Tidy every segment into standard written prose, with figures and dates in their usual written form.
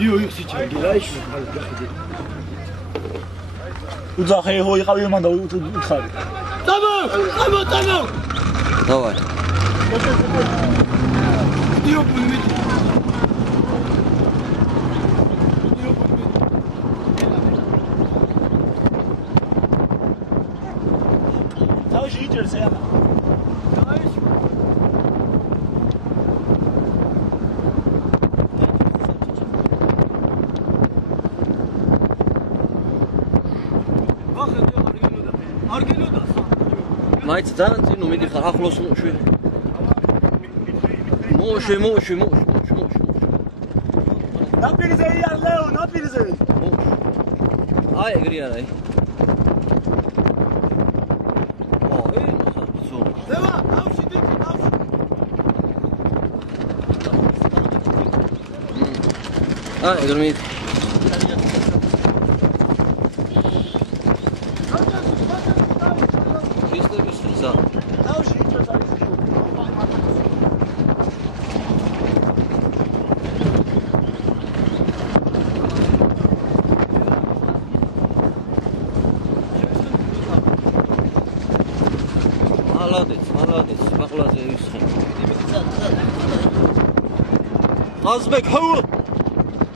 დიო იხსი ჩანგი რა ის ხალხი უძახე ხო იყავი მან და უთხარი წამო დავაი დიო ბუნმი თავში იჭერს ეხა მაიც ძალიან წინო მიდიხარ ახლოს მოშვი ნაპირზე იარ ლეო ნაპირზე აი ეგრე არა დევა თავში დიდი თავში აი ეგრე მიდ თავში იჭერს არის მალადეც მაღლაზე ისხე ყაზბეკ ჰაუ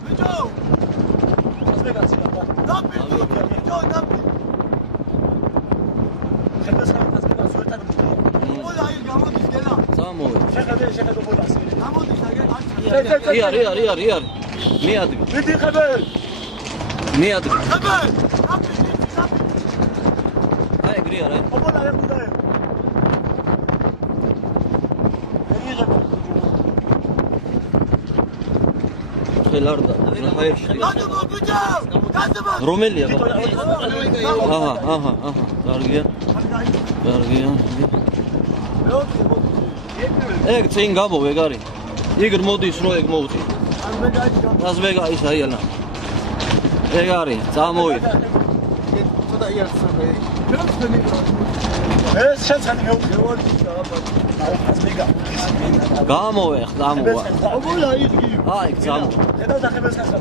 ბიჭო ყაზბეკაცი რა დაფი ბიჭო დაფი ხებას ყაზბეკაც ვერტად მოდი აი გამოდის გელა წამოვე შეხედე ბოლას გამოდის აგერ იარ მიადგ დიდი ხებელ მიადგ ხებელ აი ეგრე არა ოპოლა ემუდა ხელარდა ჰაერში გადმო ბიჭო გადმო რომელია აჰა კარგია ეგ წინ გამოვე გარი იგრ მოდის რო ეგ მოვწი ყაზბეკა ის აიალა ეგ არის წამოვიდა ცოტა იარსამე ეს შეცანი მეუღლე ყაზბეკა გამოვე ხდამოა ოპოლა იღი აი წამო ხედავ დახებელს ხასა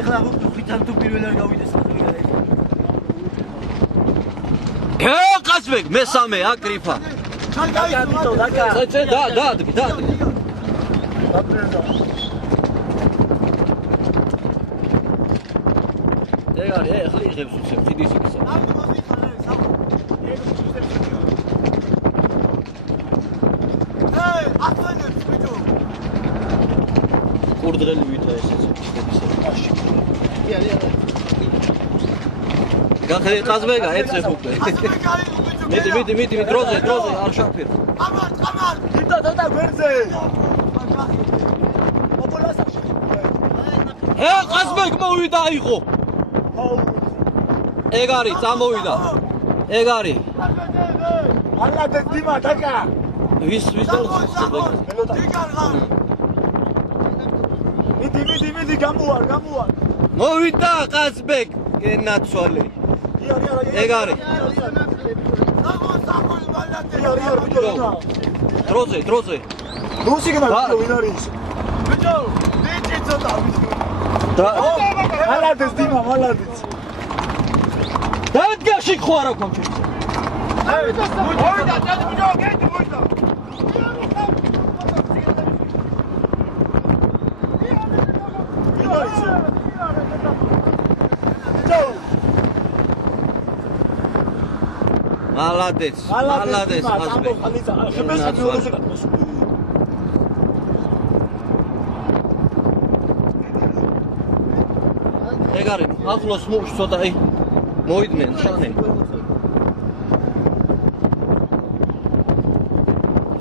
ეხლა ხვითან თუ პირველ არ გავიდეს ხალხი ყაზბეკ მესამე აკრიფა ჩან გაიწო დაკა წე დაადგი ეგ არის ეხლა იღებს უცებ დიდი სიკისა ყურდღელი ვითა ესეც გახედე ყაზბეკა ეცე უკვე მიდი დროზე არ შაფერ ამარ ცოტა გვერდზე ოპოლას ყაზბეკ მოვიდა აიღო ეგ არის წამოვიდა ეგ არის ალადე დიმა დაკა ვის მიდი გამოარ მოვიდა ყაზბეკ გენაცვალე ეგ არის დროზე ნუსიგნა ვინ არის ბიჭო დიჭი ცოტა ალადეს დიმა მალადიც დადგაში ხوار აქვს მოიდა დად ბიჭო გედი მოიდა მალადეც ყაზბეკ ეგ არის ახლოს მოუშვ ცოტა აი მოიდნენ შანენ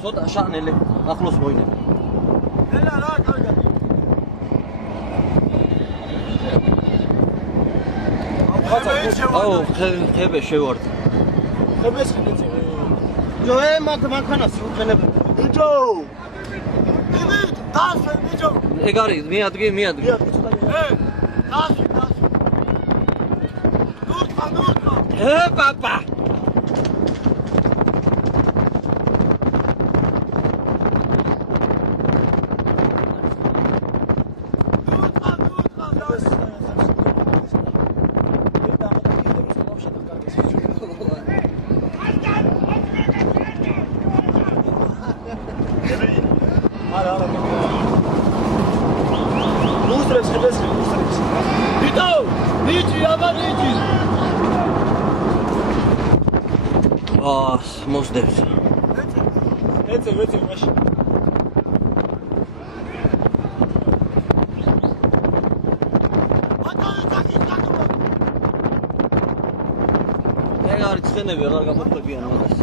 ცოტა შანელე ახლოს მოიდნენ ელა რა კარგად აუ ხებე შევარდ ხებეს ხეცი ჯოე მანქანას უყენებ ბიჭო დასვენ ბიჭო ეგ არის მიადგი დასვენ ნურტა პაპა ვიტო ნიჭი აბა ნიჭი მოსდევს. ეცე მაშინ. ეგ არის ცხენები, აღარ გამოხლებიან მაგას.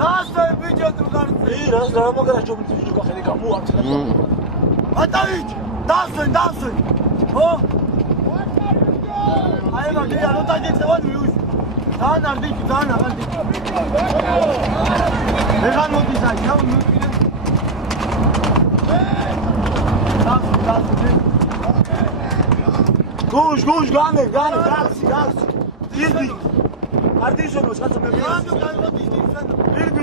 დასვენ ბიჭო თუ გარწე რას რა მაგარაჯო ბიჭო გახელი გამოარჩა. ატავით დასვენ ხო აი მაგია რო დაიწყევან მიუშვი ძალიან არ დიჭი ძალიან აღარ დიჭი ვეღარ მოდის აი ჩავ მიუშვი დასვენ გუშ განე გასი დიდი არტიზონოს კაცო მე რანდო გამოდის ისენო დირბი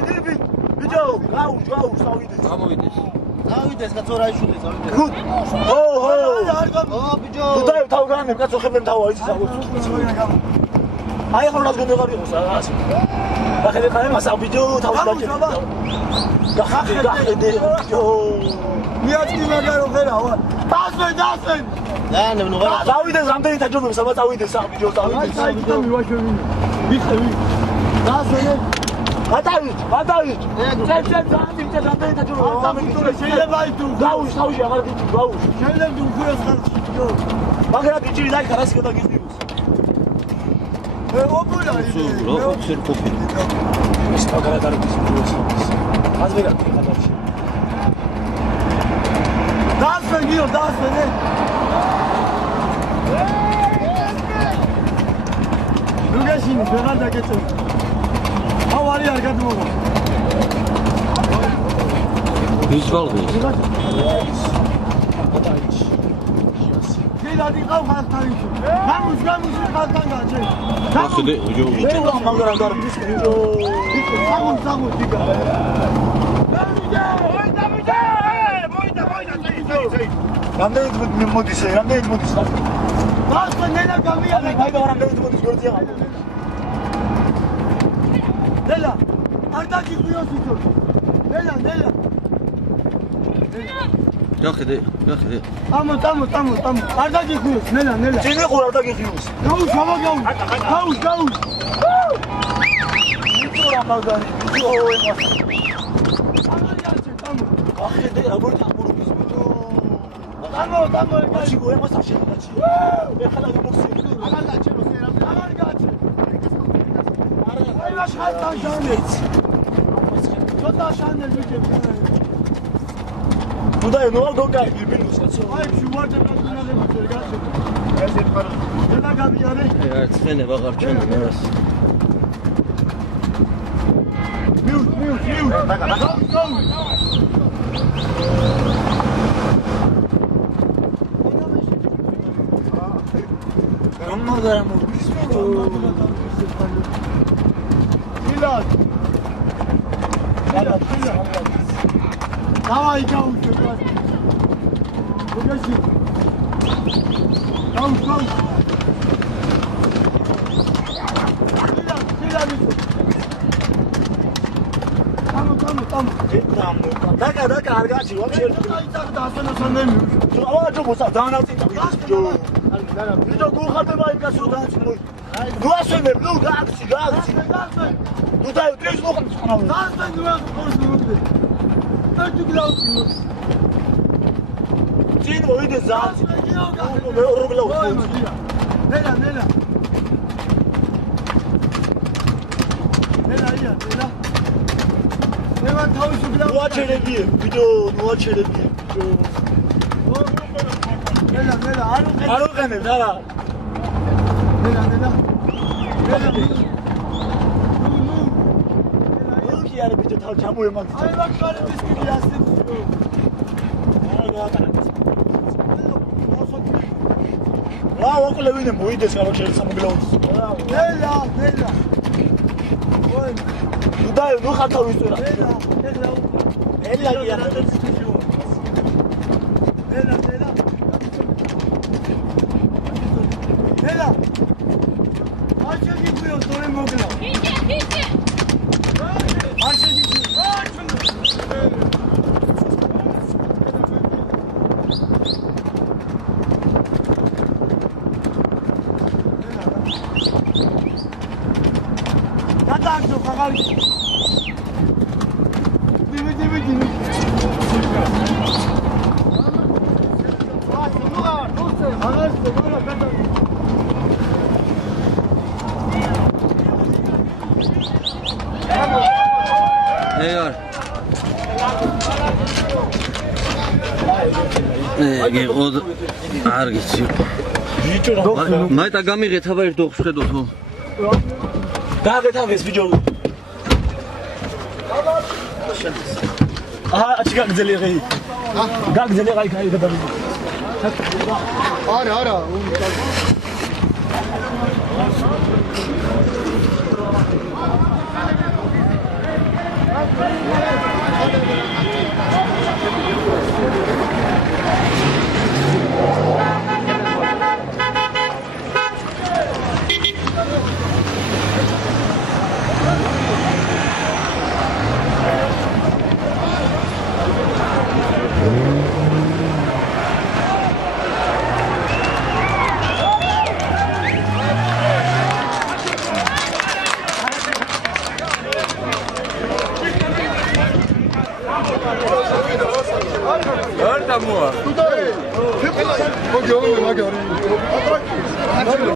ბიჭო გაუშ ავიდეს დავიდეს კაცო რა იშვილეს ავიდეს გუდ ო არ გამო ბიჭო თუ დაი თავ განე კაცო ხებენ თავ არის აი ხო რას გონდეღარ იყოს ასე ახლა ხაი მასა ბიჭო თავ დაჭე გახედე ბიჭო მიაჩი მაგარო ხერავა დასვენ დავიდეს რამდენი დაჯობებს საბა წავიდეს ბიჭო წავიდეს აი მივაშვები ვიხევი დასვენ გადავით რამდენი დაჯობებს შეიძლება ის თუ გაუშ თავში აღარ დიჭი გაუშ შეიძლება თუ უხუროს ხალხი ბიჭო მაგრამ დიჭი დაი ხარას გადაგიხდიოს ოპულა როგორც ყოფილი. ის მაგარად არის ის ას ვერა ხადარში დასვენ რუგეშინი ვეღარ დაგეწევ ავარი არ გადმოვა ის გალღი. გილადი ყავ ხალხთან ისო გამუშ ხალხთან გაჩე ახედე უჯო. ბიჭო მაგარად არის ბიჭო სამო დიგა რამდენი მოდის დასვენ ნელა გამიარე აი რამდენი მოდის გორცია ნელა არ დაგიხვიოს ისო ნელა გახედე. ამო არ დაგიხვიოს ნელა ძინე ყურ არ დაგიხიოს გაუშ ბიჭო რა მაგარი ბიჭო ემას ამო ახედე როგორ დამურობის ბიჭო ამო მაშინ ემას არ შეხედაჩი ეხლა გიბოქსი აღარ გაჩე აი რა ხალხთან შანეც ცოტა შანელ ვიჭები თუ დაი ნუ არ გონკარგი ბინუს კაცო აი შუვარდე მაგინალები გაჩე ეს ერთხელ და გამიარე ერთ ცხენება აღარ ჩანდა მას. მიუთ გამაგარა მოდის ბიჭო ილად დავაი გაუჩე რუგეში გაუჩ ილად Tam. Daka არ გაჩი ვაფშე აიცარ და ასენოსან ნემი ავა ჯობოსა დაანავწი ბიჭო ბიჭო გუხატება იმ კაცო დააცი მოი ნუ ასვენებ ნუ გააცი ნუ და ტრეს მოხარ ხნავ დასვენ ნუ ხორს მოდი ერთი გლაუცი მოდი წინ მოიდე ზააცი მე ორი გლაუცი ნელა ნელა მევან თავისი გლაუცი ნუაჩერებიე ბიჭო ნუაჩერებიე ნელა არ უყენებ რა ნელა ნუ კი არ ბიჭო თავ ჩამოემაგ აი მაგარი ბისკიტი ასეთ რა ვაკლევინე მოიდეს კაროჩე სამგლაუცი ნელა ნუ ხათავის წერა ნელა ელია ეგარ ეგო არ გიცი მაიტა გამიღეთ აბა ერთ დოხს ხედოთ ხო დაგეთავეს ბიჭო გაგძელი ღი გაგძელი ღი კაი გადავიდე არა არ დამოა. მოგი, მაგარი.